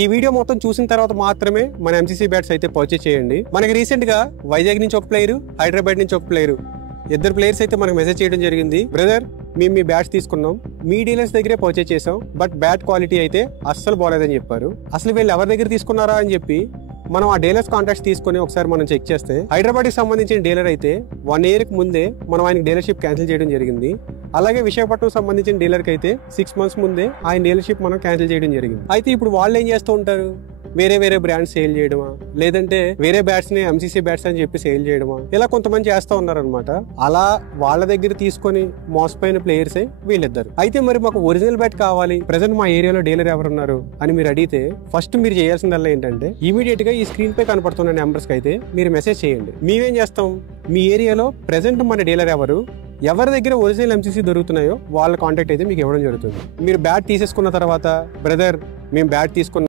ఈ వీడియో మొత్తం చూసిన తర్వాత మాత్రమే మన ఎంసీసీ బ్యాట్స్ అయితే పర్చేస్ చేయండి. మనకి రీసెంట్ గా వైజాగ్ నుంచి ఒక ప్లేయర్, హైదరాబాద్ నుంచి ఒక ప్లేయర్, ఇద్దరు ప్లేయర్స్ అయితే మనకు మెసేజ్ చేయడం జరిగింది. బ్రదర్, మేము మీ బ్యాట్స్ తీసుకున్నాం, మీ డీలర్స్ దగ్గరే పర్చేస్ చేసాం, బట్ బ్యాట్ క్వాలిటీ అయితే అస్సలు బాగాలేదని చెప్పారు. అసలు వీళ్ళు ఎవరి దగ్గర తీసుకున్నారా అని చెప్పి మనం ఆ డీలర్స్ కాంటాక్ట్స్ తీసుకుని ఒకసారి మనం చెక్ చేస్తే, హైదరాబాద్ కి సంబంధించిన డీలర్ అయితే 1 year కి ముందే మనం ఆయనకి డీలర్షిప్ క్యాన్సిల్ చేయడం జరిగింది. అలాగే విశాఖపట్నం సంబంధించిన డీలర్ కి అయితే 6 months ముందే ఆయన డీలర్షిప్ మనం క్యాన్సిల్ చేయడం జరిగింది. అయితే ఇప్పుడు వాళ్ళు ఏం చేస్తూ ఉంటారు, వేరే బ్రాండ్స్ సేల్ చేయడమా, లేదంటే వేరే బ్యాట్స్ ని ఎంసీసీ బ్యాట్స్ అని చెప్పి సేల్ చేయడమా, ఇలా కొంతమంది చేస్తూ ఉన్నారనమాట. అలా వాళ్ళ దగ్గర తీసుకొని మోసపోయిన ప్లేయర్సే వీళ్ళిద్దరు. అయితే మరి మాకు ఒరిజినల్ బ్యాట్ కావాలి, ప్రెసెంట్ మా ఏరియాలో డీలర్ ఎవరున్నారు అని మీరు అడిగితే, ఫస్ట్ మీరు చేయాల్సిందల్లా ఏంటంటే ఇమీడియట్ గా ఈ స్క్రీన్ పై కనపడుతున్న నెంబర్స్ కి అయితే మీరు మెసేజ్ చేయండి. మేమేం చేస్తాం, మీ ఏరియాలో ప్రెసెంట్ మన డీలర్ ఎవరి దగ్గర ఒరిజినల్ ఎంసీసీ దొరుకుతున్నాయో వాళ్ళ కాంటాక్ట్ అయితే మీకు ఇవ్వడం జరుగుతుంది. మీరు బ్యాట్ తీసేసుకున్న తర్వాత, బ్రదర్ మేము బ్యాట్ తీసుకున్న